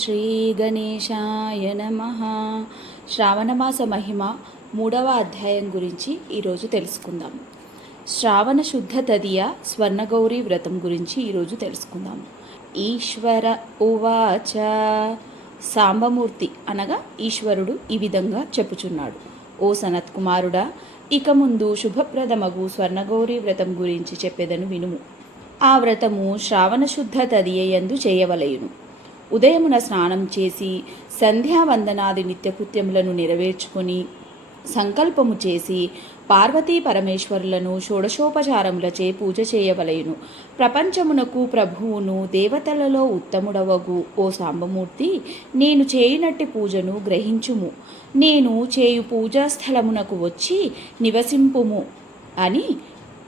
శ్రీ గణేశాయ నమః. శ్రావణమాస మహిమ 3వ అధ్యాయం గురించి ఈరోజు తెలుసుకుందాం. శ్రావణ శుద్ధ తదియ స్వర్ణగౌరీ వ్రతం గురించి ఈరోజు తెలుసుకుందాం. ఈశ్వర ఉవాచ. సాంబమూర్తి అనగా ఈశ్వరుడు ఈ విధంగా చెప్పుచున్నాడు: ఓ సనత్కుమారుడా, ఇక ముందు శుభప్రదమగు స్వర్ణగౌరీ వ్రతం గురించి చెప్పేదను వినుము. ఆ వ్రతము శ్రావణ శుద్ధ తదియందు చేయవలయును. ఉదయమున స్నానం చేసి సంధ్యావందనాది నిత్యకృత్యములను నెరవేర్చుకొని సంకల్పము చేసి పార్వతీ పరమేశ్వరులను షోడశోపచారములచే పూజ చేయవలయును. ప్రపంచమునకు ప్రభువును దేవతలలో ఉత్తముడవగు ఓ సాంబమూర్తి, నేను చేయునట్టి పూజను గ్రహించుము. నేను చేయు పూజాస్థలమునకు వచ్చి నివసింపుము అని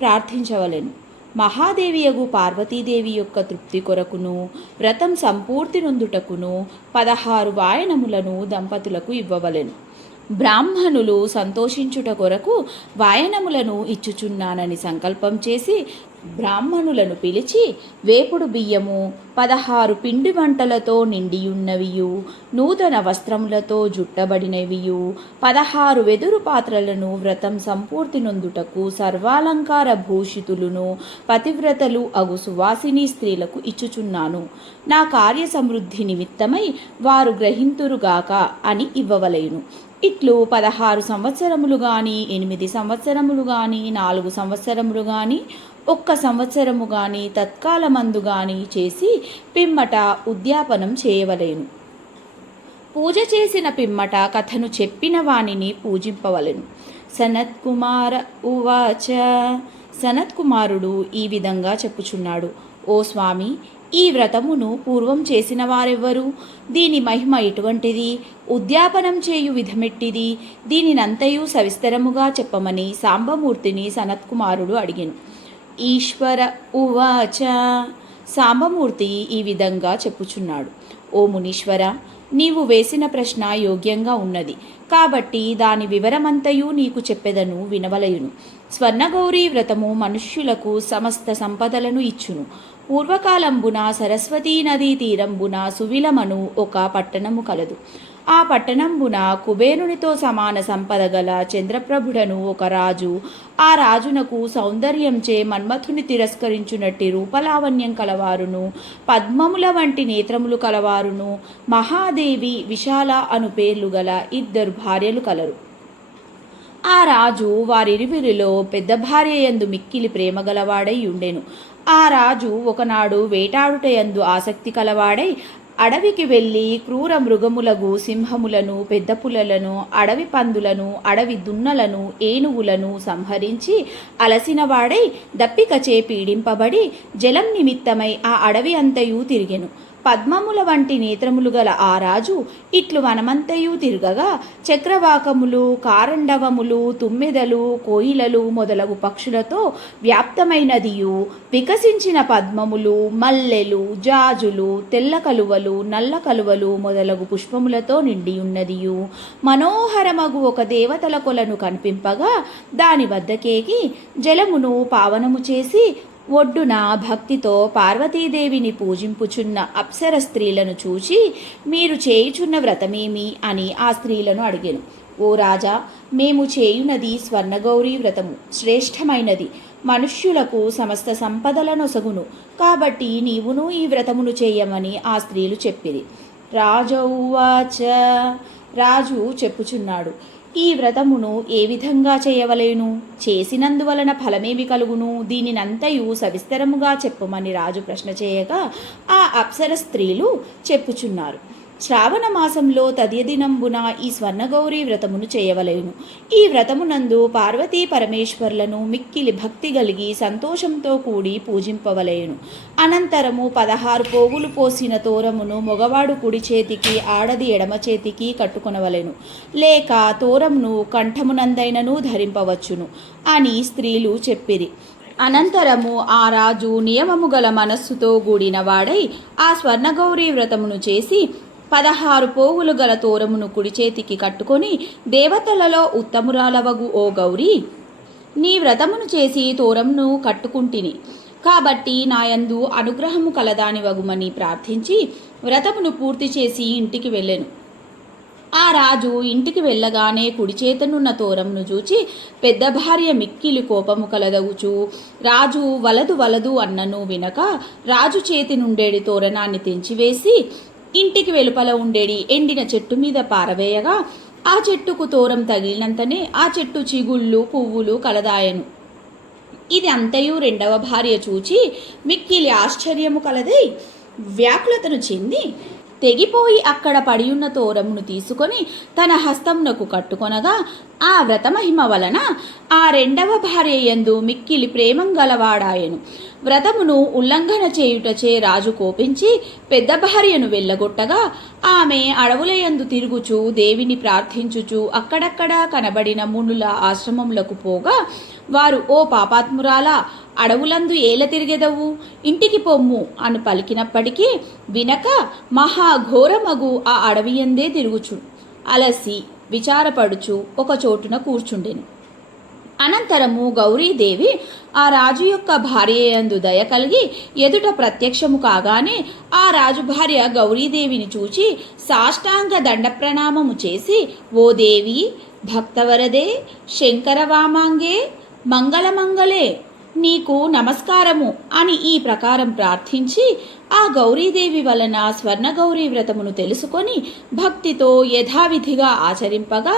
ప్రార్థించవలెను. మహాదేవియగు పార్వతీదేవి యొక్క తృప్తి కొరకును వ్రతం సంపూర్తి నొందుటకును 16 వాయనములను దంపతులకు ఇవ్వవలెను. బ్రాహ్మణులు సంతోషించుట కొరకు వాయనములను ఇచ్చుచున్నానని సంకల్పం చేసి బ్రాహ్మణులను పిలిచి వేపుడు బియ్యము 16 పిండి వంటలతో నిండియున్నవియు, నూతన వస్త్రములతో జుట్టబడినవియు 16 వెదురు పాత్రలను వ్రతం సంపూర్తి నొందుటకు సర్వాలంకార భూషితులను పతివ్రతలు అగు సువాసిని స్త్రీలకు ఇచ్చుచున్నాను. నా కార్య సమృద్ధి నిమిత్తమై వారు గ్రహింతురుగాక అని ఇవ్వవలెను. ఇట్లు 16 సంవత్సరములు గాని, 8 సంవత్సరములు గాని, 4 సంవత్సరములు గాని, 1 సంవత్సరము గాని, తత్కాలమందు గాని చేసి పిమ్మట ఉద్యాపనం చేయవలెను. పూజ చేసిన పిమ్మట కథను చెప్పిన వానిని పూజింపవలెను. సనత్కుమార ఉవాచ. సనత్కుమారుడు ఈ విధంగా చెప్పుచున్నాడు: ఓ స్వామి, ఈ వ్రతమును పూర్వం చేసిన వారెవ్వరు? దీని మహిమ ఎటువంటిది? ఉద్యాపనం చేయు విధమెట్టిది? దీనినంతయు సవిస్తరముగా చెప్పమని సాంబమూర్తిని సనత్కుమారుడు అడిగెను. ఈశ్వర ఉవాచ. సాంబమూర్తి ఈ విధంగా చెప్పుచున్నాడు: ఓ మునీశ్వర, నీవు వేసిన ప్రశ్న యోగ్యంగా ఉన్నది కాబట్టి దాని వివరమంతయు నీకు చెప్పెదను, వినవలయును. స్వర్ణగౌరీ వ్రతము మనుష్యులకు సమస్త సంపదలను ఇచ్చును. పూర్వకాలంబున సరస్వతీ నదీ తీరంబున సువిలమను ఒక పట్టణము కలదు. ఆ పట్టణంబున కుబేరునితో సమాన సంపద గల చంద్రప్రభుడను ఒక రాజు. ఆ రాజునకు సౌందర్యంచే మన్మథుని తిరస్కరించునట్టి రూపలావణ్యం కలవారును, పద్మముల వంటి నేత్రములు కలవారును, మహాదేవి, విశాల అను పేర్లు గల 2 భార్యలు కలరు. ఆ రాజు వారిరువురిలో పెద్ద భార్య యందు మిక్కిలి ప్రేమ గలవాడై ఉండెను. ఆ రాజు ఒకనాడు వేటాడుటయందు ఆసక్తి కలవాడై అడవికి వెళ్ళి క్రూర మృగములగు సింహములను, పెద్ద పులులను, అడవి పందులను, అడవి దున్నలను, ఏనుగులను సంహరించి అలసినవాడై దప్పికచే పీడింపబడి జలం నిమిత్తమై ఆ అడవి అంతయు తిరిగెను. పద్మముల వంటి నేత్రములు గల ఆ రాజు ఇట్లు వనమంతయు తిరగగా చక్రవాకములు, కారండవములు, తుమ్మెదలు, కోయిలలు మొదలగు పక్షులతో వ్యాప్తమైనదియు, వికసించిన పద్మములు, మల్లెలు, జాజులు, తెల్ల కలువలు, నల్ల కలువలు మొదలగు పుష్పములతో నిండియున్నదియు, మనోహరమగు ఒక దేవతల కొలను కనిపింపగా దాని వద్దకేగి జలమును పావనము చేసి ఒడ్డున భక్తితో పార్వతీదేవిని పూజింపుచున్న అప్సర స్త్రీలను చూచి, మీరు చేయుచున్న వ్రతమేమి అని ఆ స్త్రీలను అడిగెను. ఓ రాజా, మేము చేయునది స్వర్ణగౌరీ వ్రతము, శ్రేష్టమైనది, మనుష్యులకు సమస్త సంపదలనొసగును. కాబట్టి నీవును ఈ వ్రతమును చేయమని ఆ స్త్రీలు చెప్పిరి. రాజౌవాచ. రాజు చెప్పుచున్నాడు: ఈ వ్రతమును ఏ విధంగా చేయవలేను? చేసినందువలన ఫలమేమి కలుగును? దీనినంతయు సవిస్తరముగా చెప్పుమని రాజు ప్రశ్న చేయగా ఆ అప్సర స్త్రీలు చెప్పుచున్నారు: శ్రావణ మాసంలో తదియదినంబున ఈ స్వర్ణగౌరీ వ్రతమును చేయవలేను. ఈ వ్రతమునందు పార్వతీ పరమేశ్వర్లను మిక్కిలి భక్తి కలిగి సంతోషంతో కూడి పూజింపవలేను. అనంతరము 16 పోగులు పోసిన తోరమును మగవాడు కుడి చేతికి, ఆడది ఎడమ చేతికి కట్టుకొనవలెను, లేక తోరమును కంఠమునందైనను ధరింపవచ్చును అని స్త్రీలు చెప్పిరి. అనంతరము ఆ రాజు నియమము గల మనస్సుతో కూడిన వాడై ఆ స్వర్ణగౌరీ వ్రతమును చేసి 16 పోగులు గల తోరమును కుడి చేతికి కట్టుకొని, దేవతలలో ఉత్తమురాలవగు ఓ గౌరీ, నీ వ్రతమును చేసి తోరమును కట్టుకుంటిని. కాబట్టి నాయందు అనుగ్రహము కలదాని వగుమని ప్రార్థించి వ్రతమును పూర్తి చేసి ఇంటికి వెళ్ళెను. ఆ రాజు ఇంటికి వెళ్ళగానే కుడి చేతనున్న తోరమును చూచి పెద్ద భార్య మిక్కిలి కోపము కలదవుచు రాజు వలదు వలదు అన్నను వినక రాజు చేతి నుండేడి తోరణాన్ని తెంచివేసి ఇంటికి వెలుపల ఉండేడి ఎండిన చెట్టు మీద పారవేయగా ఆ చెట్టుకు తోరం తగిలినంతనే ఆ చెట్టు చిగుళ్ళు పువ్వులు కలదాయను. ఇది అంతయు రెండవ భార్య చూచి మిక్కిలి ఆశ్చర్యము కలదై వ్యాకులతను చెంది తెగిపోయి అక్కడ పడియున్న తోరమును తీసుకొని తన హస్తమునకు కట్టుకొనగా ఆ వ్రతమహిమ వలన ఆ రెండవ భార్య యందు మిక్కిలి ప్రేమంగలవాడాయను. వ్రతమును ఉల్లంఘన చేయుటచే రాజు కోపించి పెద్ద భార్యను వెళ్ళగొట్టగా ఆమె అడవులయందు తిరుగుచు దేవిని ప్రార్థించుచు అక్కడక్కడా కనబడిన మునుల ఆశ్రమములకు పోగా వారు ఓ పాపాత్మురాలా అడవులందు ఏల తిరిగెదవు ఇంటికి పొమ్ము అని పలికినప్పటికీ వినక మహాఘోరమగు ఆ అడవియందే తిరుగుచు అలసి విచారపడుచు ఒక చోటున కూర్చుండెను. అనంతరము గౌరీదేవి ఆ రాజు యొక్క భార్యయందు దయ కలిగి ఎదుట ప్రత్యక్షము కాగానే ఆ రాజు భార్య గౌరీదేవిని చూచి సాష్టాంగ దండ ప్రణామము చేసి ఓ దేవి భక్తవరదే శంకరవామాంగే మంగళమంగళే నీకు నమస్కారము అని ఈ ప్రకారం ప్రార్థించి ఆ గౌరీదేవి వలన స్వర్ణగౌరీ వ్రతమును తెలుసుకొని భక్తితో యథావిధిగా ఆచరింపగా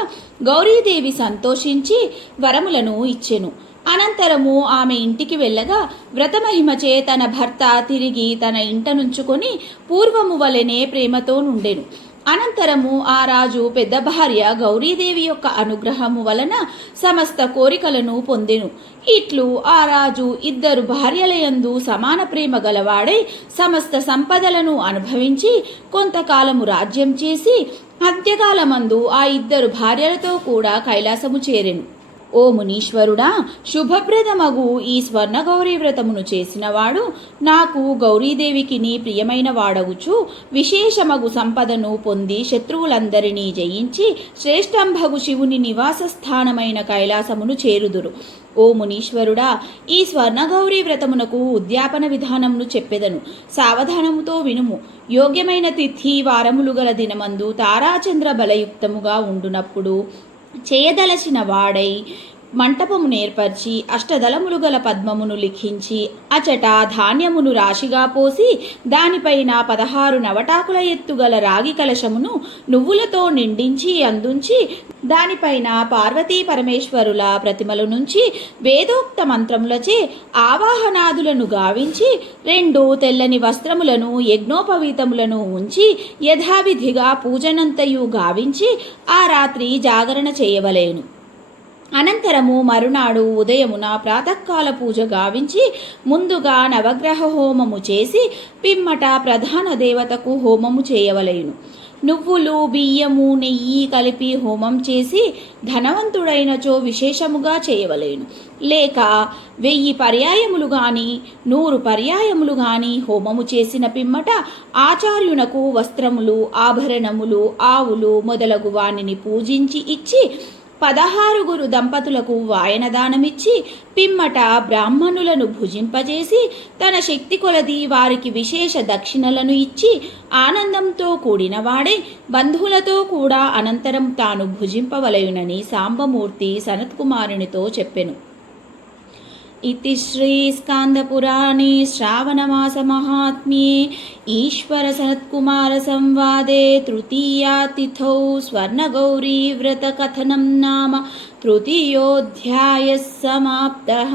గౌరీదేవి సంతోషించి వరములను ఇచ్చెను. అనంతరము ఆమె ఇంటికి వెళ్ళగా వ్రతమహిమచే తన భర్త తిరిగి తన ఇంట నుంచుకొని పూర్వము వలెనే ప్రేమతో నుండెను. అనంతరము ఆ రాజు పెద్ద భార్య గౌరీదేవి యొక్క అనుగ్రహము వలన సమస్త కోరికలను పొందెను. ఇట్లు ఆ రాజు ఇద్దరు భార్యలయందు సమాన ప్రేమ గలవాడై సమస్త సంపదలను అనుభవించి కొంతకాలము రాజ్యం చేసి అంత్యకాలమందు ఆ ఇద్దరు భార్యలతో కూడా కైలాసము చేరెను. ఓ మునీశ్వరుడా, శుభప్రదమగు ఈ స్వర్ణగౌరీ వ్రతమును చేసినవాడు నాకు గౌరీదేవికి నీ ప్రియమైన వాడవుచు విశేషమగు సంపదను పొంది శత్రువులందరినీ జయించి శ్రేష్టంభగు శివుని నివాస స్థానమైన కైలాసమును చేరుదురు. ఓ మునీశ్వరుడా, ఈ స్వర్ణగౌరీ వ్రతమునకు ఉద్యాపన విధానమును చెప్పెదను, సావధానముతో వినుము. యోగ్యమైన తిథి వారములు గల దినమందు తారాచంద్ర బలయుక్తముగా ఉండునప్పుడు చేయదలచిన వాడై మంటపము నేర్పర్చి అష్టదళములు గల పద్మమును లిఖించి అచట ధాన్యమును రాశిగా పోసి దానిపైన 16 నవటాకుల ఎత్తుగల రాగి కలశమును నువ్వులతో నిండించి అందుంచి దానిపైన పార్వతీ పరమేశ్వరుల ప్రతిమల నుంచి వేదోక్త మంత్రములచే ఆవాహనాదులను గావించి 2 తెల్లని వస్త్రములను యజ్ఞోపవీతములను ఉంచి యథావిధిగా పూజనంతయు గావించి ఆ రాత్రి జాగరణ చేయవలేను. అనంతరము మరునాడు ఉదయమున ప్రాతకాల పూజ గావించి ముందుగా నవగ్రహ హోమము చేసి పిమ్మట ప్రధాన దేవతకు హోమము చేయవలెను. నువ్వులు బియ్యము నెయ్యి కలిపి హోమం చేసి ధనవంతుడైనచో విశేషముగా చేయవలేను. లేక 1000 పర్యాయములు గాని 100 పర్యాయములు గాని హోమము చేసిన పిమ్మట ఆచార్యునకు వస్త్రములు ఆభరణములు ఆవులు మొదలగు వానిని పూజించి ఇచ్చి 16 దంపతులకు వాయనదానమిచ్చి పిమ్మట బ్రాహ్మణులను భుజింపజేసి తన శక్తి కొలది వారికి విశేష దక్షిణలను ఇచ్చి ఆనందంతో కూడినవాడై బంధువులతో కూడా అనంతరం తాను భుజింపవలయునని సాంబమూర్తి సనత్కుమారునితో చెప్పెను. इति श्रीस्कान्दपुराणे श्रावणमासमाहात्म्ये ईश्वरसनत्कुमारसंवादे तृतीयातिथौ स्वर्णगौरीव्रतकथनं नाम तृतीयोऽध्यायः समाप्तः।